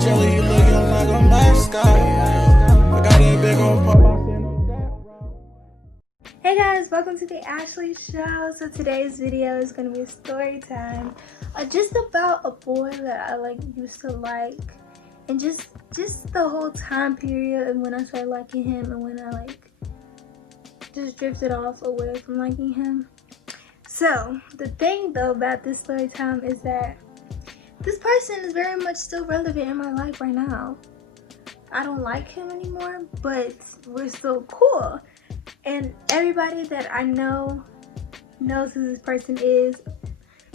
jelly, you looking like a mascot. I got that big old pop. Hey guys, welcome to the Ashley Show. So today's video is gonna be a story time, just about a boy that I used to like, and just the whole time period and when I started liking him and when I just drifted off away from liking him. So the thing though about this story time is that this person is very much still relevant in my life right now. I don't like him anymore, but we're still cool. And everybody that I know knows who this person is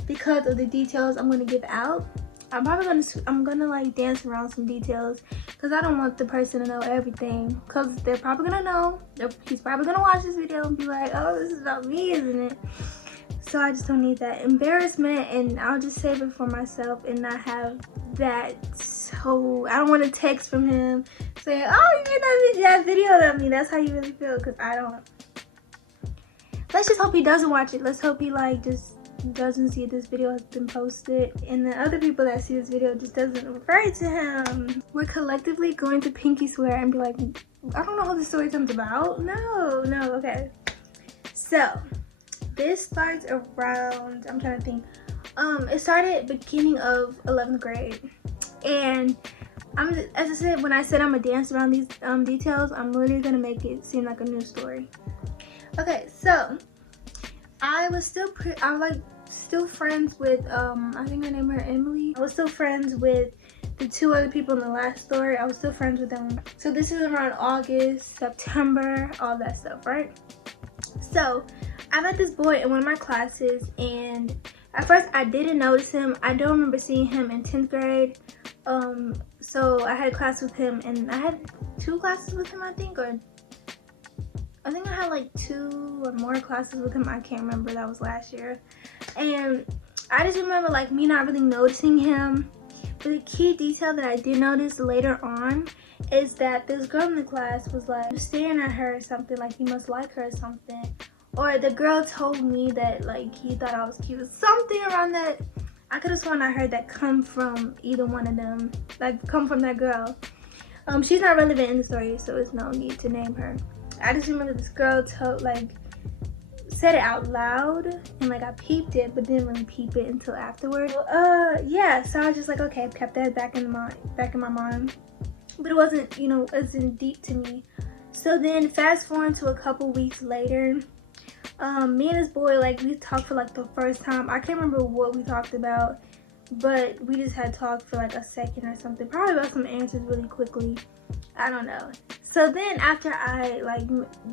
because of the details I'm gonna give out. I'm gonna like dance around some details because I don't want the person to know everything, because they're probably gonna know. He's probably gonna watch this video and be like, oh, this is about me, isn't it? So I just don't need that embarrassment, and I'll just save it for myself and not have that. So I don't want to text from him saying, oh, you made that video of me. That's how you really feel, because I don't. Let's just hope he doesn't watch it. Let's hope he just doesn't see this video has been posted, and the other people that see this video just doesn't refer to him. We're collectively going to pinky swear and be like, I don't know what the story comes about. No, okay. So this starts around, I'm trying to think. It started beginning of 11th grade, and as I said, when I said I'm gonna dance around these details, I'm literally gonna make it seem like a new story. Okay, so I was still friends with I think I named her Emily. I was still friends with the two other people in the last story. I was still friends with them. So this is around August, September, all that stuff, right? So I met this boy in one of my classes, and at first I didn't notice him. I don't remember seeing him in 10th grade. So I had a class with him, and I had 2 classes with him, I think I had like 2 or more classes with him. I can't remember, that was last year. And I just remember me not really noticing him. But the key detail that I did notice later on is that this girl in the class was staring at her or something, like he must like her or something. Or the girl told me that he thought I was cute, something around that. I could have sworn I heard that come from either one of them, come from that girl. She's not relevant in the story, so it's no need to name her. I just remember this girl said it out loud, and I peeped it, but didn't really peep it until afterward. Yeah, so I was just okay, I kept that back in my mind, but it wasn't, as in deep to me. So then fast forward to a couple weeks later, me and this boy, we talked for the first time. I can't remember what we talked about, but we just had talked for a second or something, probably about some answers really quickly. I don't know. So then after I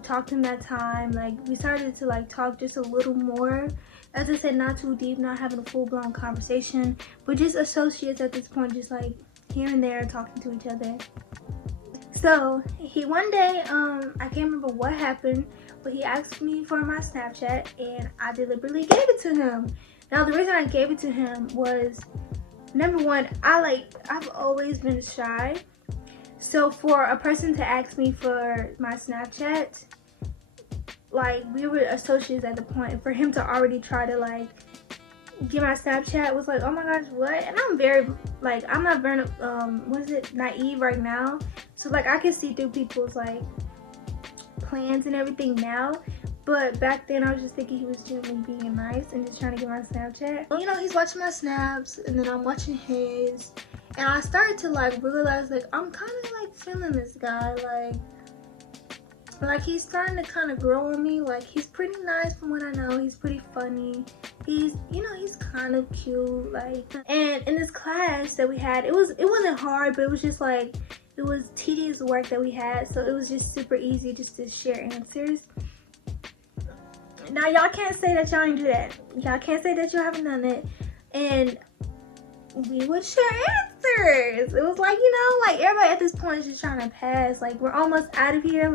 talked to him that time, we started to talk just a little more. As I said, not too deep, not having a full-blown conversation, but just associates at this point, just here and there talking to each other. So one day, I can't remember what happened, but he asked me for my Snapchat, and I deliberately gave it to him. Now the reason I gave it to him was, number one, I've always been shy. So for a person to ask me for my Snapchat, we were associates at the point. For him to already try to get my Snapchat was oh my gosh, what? And I'm very I'm not very naive right now. So I can see through people's plans and everything now. But back then I was just thinking he was genuinely being nice and just trying to get my Snapchat. He's watching my snaps, and then I'm watching his. And I started to realize I'm kind of feeling this guy, he's starting to kind of grow on me. He's pretty nice from what I know. He's pretty funny. He's he's kind of cute. And in this class that we had, it wasn't hard, but it was just it was tedious work that we had, so it was just super easy just to share answers. Now y'all can't say that y'all didn't do that. Y'all can't say that you haven't done it. And we would share answers. It was everybody at this point is just trying to pass. We're almost out of here.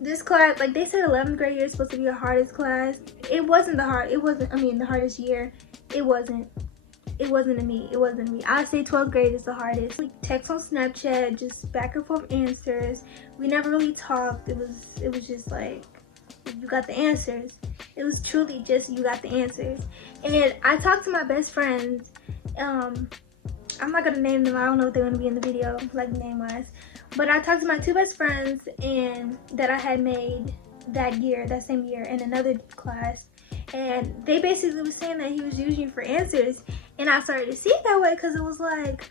This class, they said 11th grade year is supposed to be the hardest class. It wasn't the hardest year. It wasn't to me. I say 12th grade is the hardest. We text on Snapchat, just back and forth answers. We never really talked. It was just you got the answers. It was truly just you got the answers. And I talked to my best friends I'm not gonna name them. I don't know if they're gonna be in the video, like name wise. But I talked to my 2 best friends and that I had made that year, that same year, in another class. And they basically was saying that he was using me for answers. And I started to see it that way because it was like,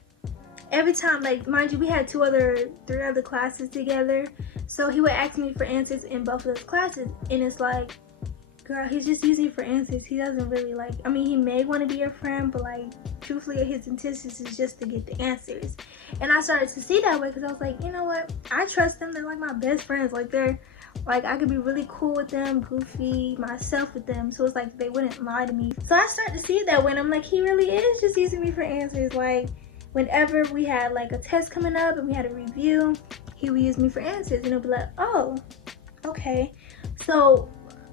every time, like, mind you, we had 3 other classes together. So he would ask me for answers in both of those classes. And it's like, girl, he's just using me for answers. He doesn't really like, I mean, he may want to be your friend, but like, truthfully, his intentions is just to get the answers. And I started to see that way because I was like, you know what? I trust them. They're like my best friends. Like, they're, like, I could be really cool with them, goofy, myself with them. So it's like, they wouldn't lie to me. So I started to see it that way. And I'm like, he really is just using me for answers. Like, whenever we had like a test coming up and we had a review, he would use me for answers. And it'll be like, oh, okay. So,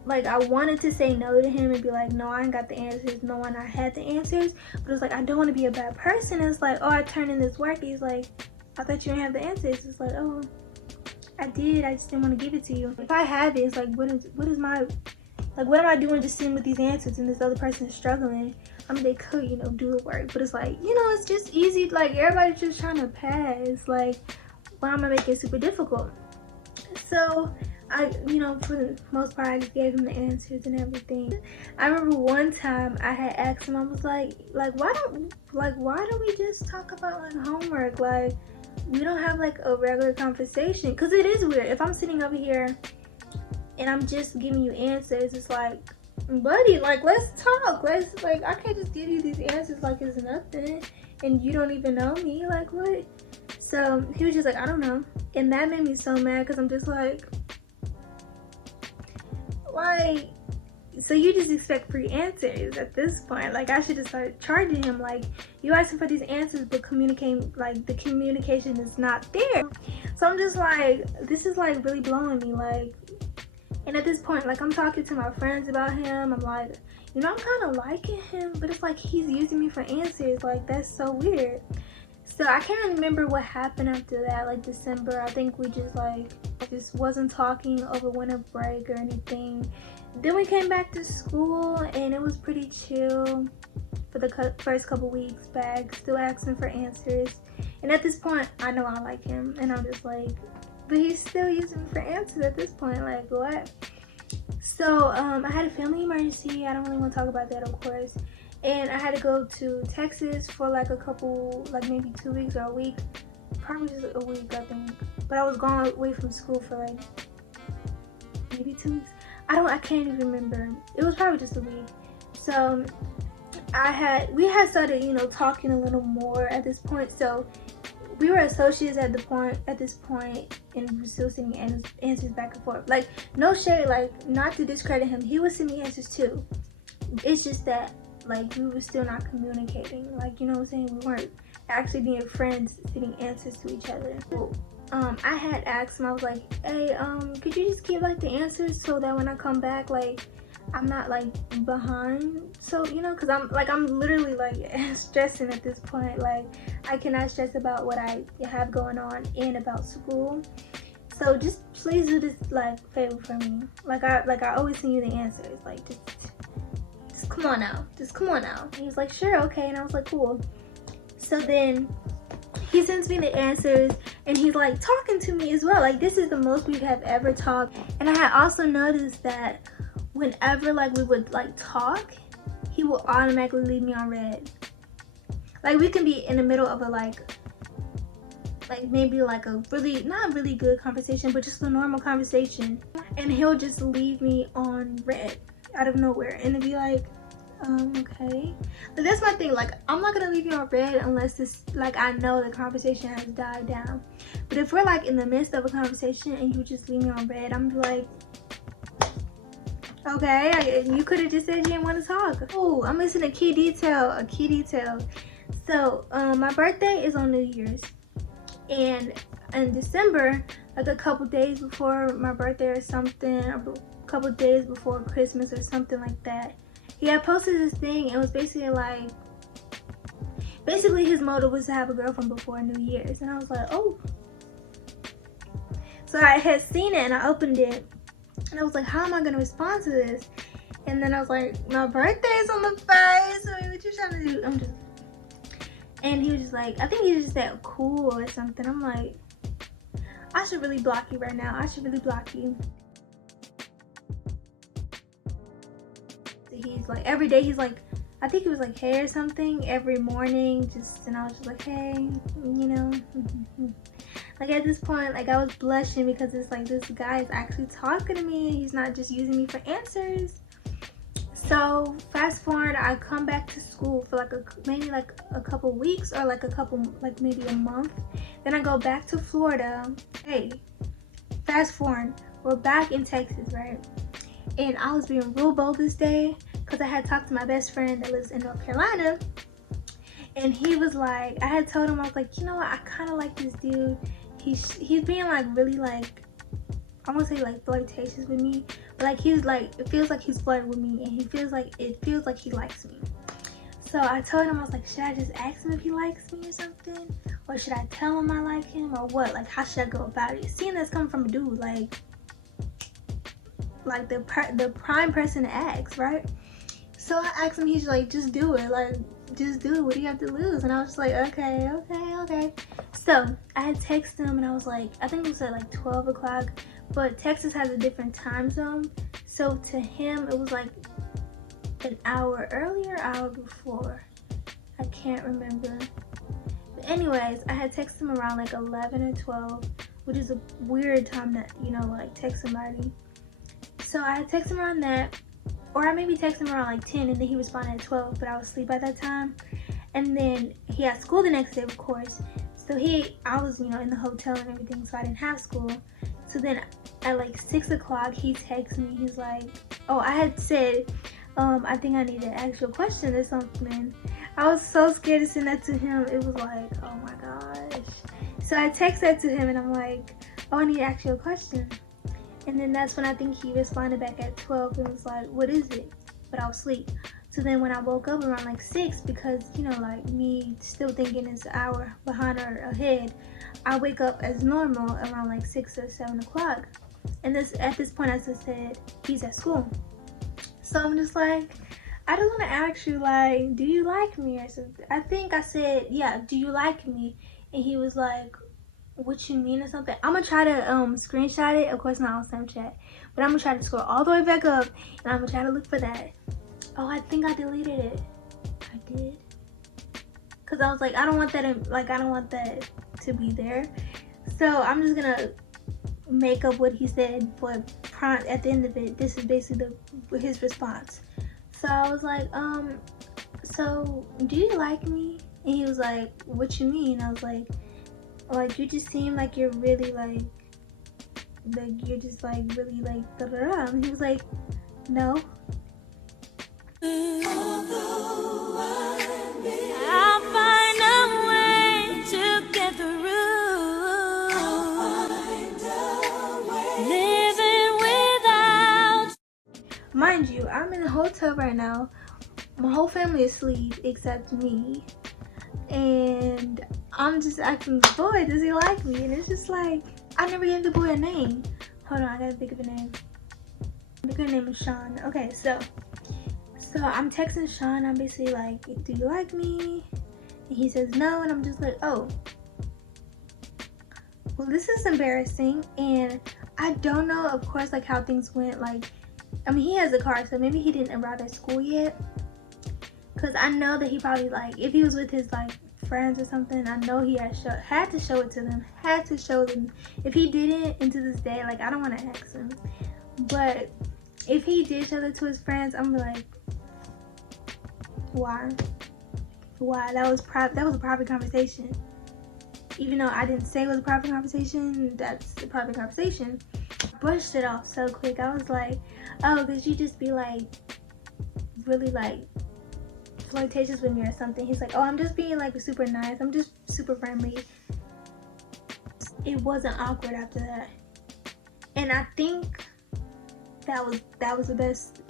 like, I wanted to say no to him and be like, no, I ain't got the answers. No, I had the answers. But it's like, I don't want to be a bad person. It's like, oh, I turned in this work. He's like, I thought you didn't have the answers. It's like, oh, I did. I just didn't want to give it to you. If I have it, it's like, what am I doing just sitting with these answers and this other person is struggling? I mean, they could, you know, do the work. But it's like, you know, it's just easy. Like, everybody's just trying to pass. Like, why am I making it super difficult? So I, you know, for the most part, I just gave him the answers and everything. I remember one time I had asked him, I was like, why don't we just talk about like homework? Like, we don't have like a regular conversation. Because it is weird. If I'm sitting over here and I'm just giving you answers, it's like, buddy, like, let's talk. Let's, like, I can't just give you these answers like it's nothing. And you don't even know me. Like, what? So he was just like, I don't know. And that made me so mad because I'm just like, so you just expect free answers at this point? Like, I should have started charging him. Like, you asking for these answers, but communicating, like, the communication is not there. So I'm just like, this is like really blowing me. Like, and at this point, like, I'm talking to my friends about him. I'm like, you know, I'm kind of liking him, but it's like he's using me for answers. Like, that's so weird. So I can't remember what happened after that, like December. I think we just wasn't talking over winter break or anything. Then we came back to school and it was pretty chill for the first couple weeks back, still asking for answers. And at this point, I know I like him and I'm just like, but he's still using me for answers at this point, like, what? So I had a family emergency. I don't really want to talk about that, of course. And I had to go to Texas for like a couple, like maybe 2 weeks or a week. Probably just a week, I think. But I was gone away from school for like maybe 2 weeks. I can't even remember. It was probably just a week. So we had started, you know, talking a little more at this point. So we were associates at this point, and we were still sending answers back and forth. Like, no shade, like, not to discredit him. He was sending answers too. It's just that, like, we were still not communicating. Like, you know what I'm saying? We weren't actually being friends, sending answers to each other. So, I had asked him, I was like, hey, could you just give like the answers so that when I come back, like, I'm not like behind? So, you know, because I'm literally like stressing at this point. Like, I cannot stress about what I have going on and about school. So just please do this like favor for me. Like I always send you the answers. Like, just come on now. Just come on now. And he was like, sure, okay. And I was like, cool. So then he sends me the answers and he's like talking to me as well. Like, this is the most we have ever talked. And I had also noticed that whenever like we would like talk, he will automatically leave me on red. Like, we can be in the middle of a like maybe like a really, not really good conversation, but just a normal conversation, and he'll just leave me on red out of nowhere, and it'd be like, okay. But that's my thing, like, I'm not gonna leave you on red unless it's like I know the conversation has died down. But if we're like in the midst of a conversation and you just leave me on red, I'm be like, okay, you could have just said you didn't want to talk. Oh, I'm missing a key detail. So my birthday is on New Year's, and in December, like a couple days before my birthday or something, a couple days before Christmas or something like that, he had posted this thing. It was basically like, his motive was to have a girlfriend before New Year's, and I was like, oh. So I had seen it and I opened it, and I was like, how am I gonna respond to this? And then I was like, my birthday's on the 1st. I mean, what you trying to do? And he was just like, I think he just said cool or something. I'm like, I should really block you right now. I should really block you. He's like, every day he's like, I think it was like hey or something every morning, just, and I was just like, hey, you know. Like at this point, like I was blushing because it's like this guy is actually talking to me and he's not just using me for answers. So fast forward, I come back to school for like maybe like a couple weeks or like maybe a month. Then I go back to Florida. Hey, fast forward, we're back in Texas, right? And I was being real bold this day because I had talked to my best friend that lives in North Carolina. And he was like, I had told him, I was like, you know what, I kind of like this dude. He's being like really like, I won't say like flirtatious with me, but like he's like, it feels like he's flirting with me, and it feels like he likes me. So I told him, I was like, should I just ask him if he likes me or something? Or should I tell him I like him or what? Like, how should I go about it? Seeing that's coming from a dude, like the prime person to ask, right? So I asked him, he's like, just do it, like, just do it, what do you have to lose? And I was just like, okay. So I had texted him and I was like, I think it was at like 12 o'clock, but Texas has a different time zone. So to him, it was like an hour earlier, hour before. I can't remember. But anyways, I had texted him around like 11 or 12, which is a weird time to, you know, like text somebody. So I had texted him around that, or I maybe texted him around like 10 and then he responded at 12, but I was asleep at that time. And then he had school the next day, of course. So I was, you know, in the hotel and everything, so I didn't have school. So then at like 6 o'clock, he texts me. He's like, oh, I had said, I think I need to ask you a question or something. I was so scared to send that to him. It was like, oh my gosh. So I text that to him and I'm like, oh, I need to ask you a question. And then that's when I think he responded back at 12 and was like, what is it? But I was asleep. So then when I woke up around like 6, because, you know, like me still thinking it's an hour behind or ahead, I wake up as normal around like 6 or 7 o'clock. And at this point I just said, he's at school. So I'm just like, I just want to ask you, like, do you like me or something? I think I said, yeah, do you like me? And he was like, what you mean or something. I'm gonna try to screenshot it, of course not on Snapchat, but I'm gonna try to scroll all the way back up and I'm gonna try to look for that. Oh, I think I deleted it. I did, because I was like, I don't want that to be there. So I'm just gonna make up what he said, but at the end of it, this is basically his response. So I was like, so do you like me? And he was like, what you mean? I was like, you just seem like you're really like you're just like really like da da da. And he was like, no. I'll find a way to get through. Living without. Mind you, I'm in a hotel right now. My whole family is asleep except me. And I'm just asking the boy, does he like me? And it's just like, I never gave the boy a name. Hold on, I gotta think of a name. I think her name is Sean. Okay, so I'm texting Sean. I'm basically like, do you like me? And he says no, and I'm just like, oh. Well, this is embarrassing, and I don't know, of course, like how things went. Like, I mean, he has a car, so maybe he didn't arrive at school yet. Cause I know that he probably, like, if he was with his like friends or something, I know he had to show it to them. Had to show them. If he didn't, and to this day, like, I don't want to ask him. But if he did show it to his friends, I'm like, why? That was a private conversation. Even though I didn't say it was a private conversation, that's a private conversation. I brushed it off so quick. I was like, oh, could you just be like really like flirtatious with me or something? He's like, oh, I'm just being like super nice, I'm just super friendly. It wasn't awkward after that, and I think that was the best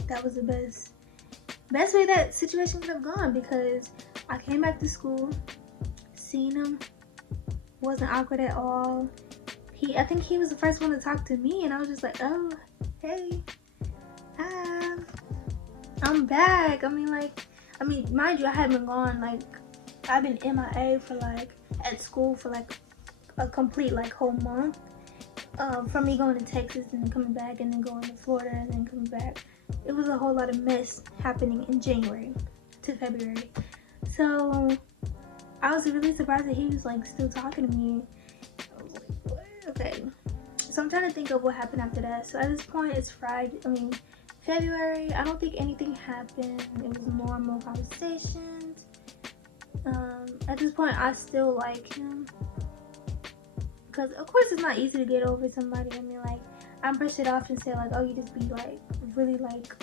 way that situation could have gone, because I came back to school, seen him, wasn't awkward at all. I think he was the first one to talk to me, and I was just like, oh, hey, hi, I'm back. I mean, mind you, I hadn't been gone like I've been MIA for like at school for like a complete like whole month. From me going to Texas and then coming back and then going to Florida and then coming back. It was a whole lot of mess happening in January to February. So I was really surprised that he was like still talking to me. I was like, what? Okay. So I'm trying to think of what happened after that. So at this point it's February. I don't think anything happened. It was normal conversations. At this point I still like him. Because of course it's not easy to get over somebody. I mean, like, I brush it off and say like, oh, you just be like really like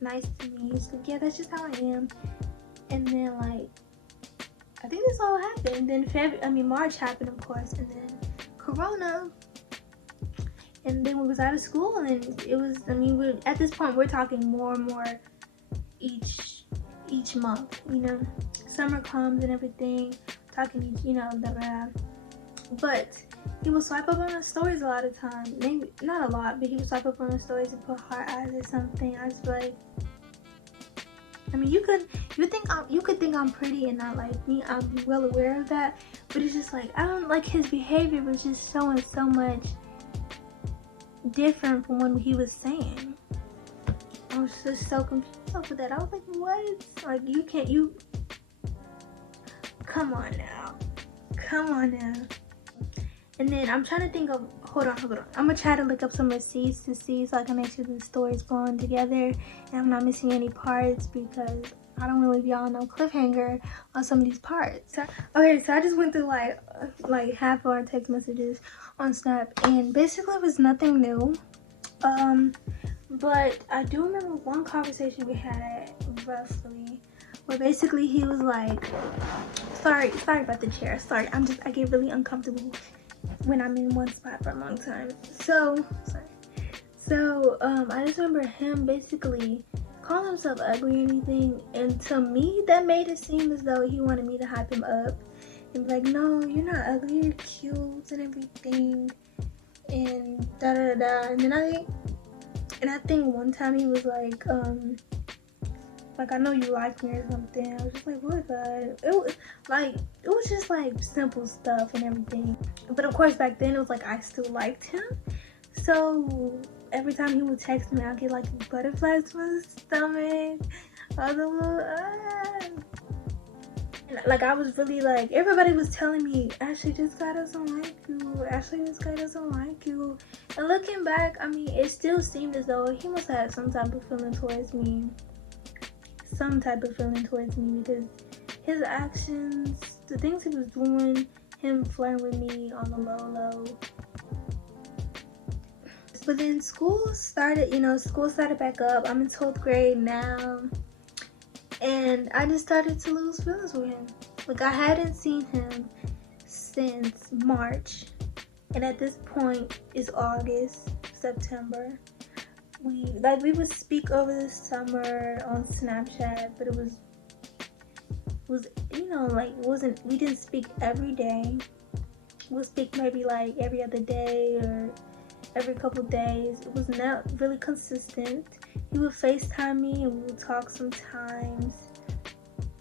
nice to me. He's like, yeah, that's just how I am. And then like, I think this all happened. And then March happened, of course, and then Corona. And then we was out of school, and it was. I mean, at this point we're talking more and more each month. You know, summer comes and everything. Talking, you know, but he would swipe up on the stories a lot of times. Maybe not a lot, but he would swipe up on the stories and put heart eyes or something. I was like, I mean, you could think I'm pretty and not like me. I'm well aware of that, but it's just like I don't like his behavior was just showing so much different from what he was saying. I was just so confused over that. I was like, what? Like you come on now. And then I'm trying to think of, hold on. I'm gonna try to look up some receipts to see so I can make sure the story's flowing together and I'm not missing any parts, because I don't really be on no cliffhanger on some of these parts. Okay, so I just went through like half of our text messages on Snap, and basically it was nothing new. But I do remember one conversation we had roughly, where basically he was like, sorry about the chair. Sorry, I get really uncomfortable when I'm in one spot for a long time. So I just remember him basically calling himself ugly or anything, and to me that made it seem as though he wanted me to hype him up and be like, no, you're not ugly, you're cute and everything, and da da da. And then I think one time he was like, I know you like me or something. I was just like, what God? It was just like simple stuff and everything. But of course back then it was like I still liked him. So every time he would text me, I'd get like butterflies in my stomach. I was a little and, like, I was really like, everybody was telling me, Ashley, this guy doesn't like you. Ashley, this guy doesn't like you. And looking back, I mean, it still seemed as though he must have had some type of feeling towards me. Because his actions, the things he was doing, him flirting with me on the low. But then school started back up. I'm in 12th grade now. And I just started to lose feelings with him. Like, I hadn't seen him since March. And at this point, it's August, September. We would speak over the summer on Snapchat, but it was we didn't speak every day. We'll speak maybe like every other day or every couple days. It was not really consistent. He would FaceTime me and we would talk sometimes,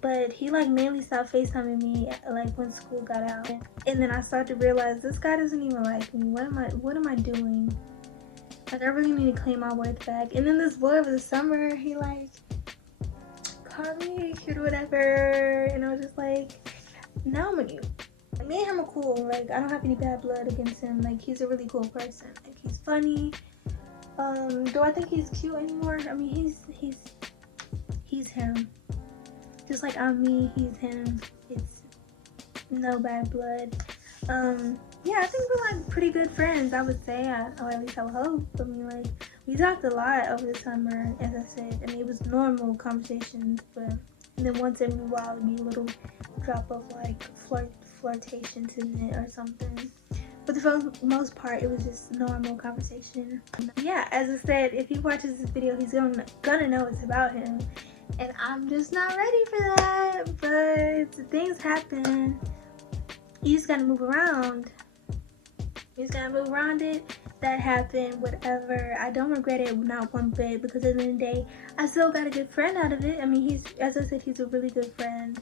but he like mainly stopped FaceTiming me like when school got out. And then I started to realize this guy doesn't even like me. What am I doing? Like, I really need to claim my worth back. And then this boy over the summer, he like called me cute or whatever, and I was just like, no, I'm me and him are cool. Like, I don't have any bad blood against him. Like, he's a really cool person. Like, he's funny. Do I think he's cute anymore? I mean, he's him. Just like I'm me, he's him. It's no bad blood. Yeah, I think we're like pretty good friends, I would say, or at least I would hope. I mean, like, we talked a lot over the summer, as I said. I mean, it was normal conversations, and then once every while it'd be a little drop of like flirtations in it or something. But for the most part, it was just normal conversation. Yeah, as I said, if he watches this video, he's gonna know it's about him, and I'm just not ready for that. But things happen. You just gotta move around. It. That happened, whatever. I don't regret it, not one bit, because at the end of the day, I still got a good friend out of it. I mean, as I said, he's a really good friend.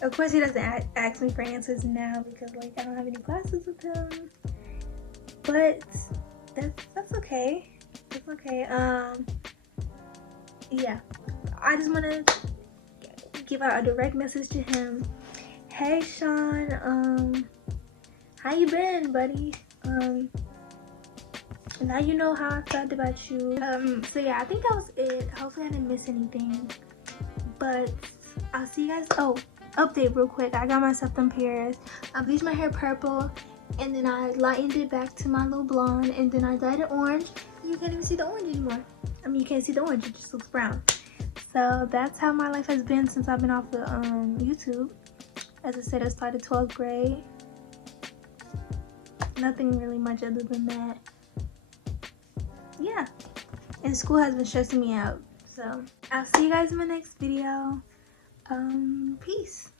Of course, he doesn't ask me for answers now because like I don't have any classes with him. But that's okay. It's okay. Yeah. I just want to give out a direct message to him. Hey, Sean. How you been, buddy? Now you know how I felt about you. So yeah, I think that was it. Hopefully I didn't miss anything. But I'll see you guys. Oh, update real quick. I got myself them pairs. I bleached my hair purple, and then I lightened it back to my little blonde, and then I dyed it orange. And you can't even see the orange anymore. I mean, you can't see the orange, it just looks brown. So that's how my life has been since I've been off the YouTube. As I said, I started 12th grade. Nothing really much other than that. Yeah. And school has been stressing me out. So I'll see you guys in my next video. Peace.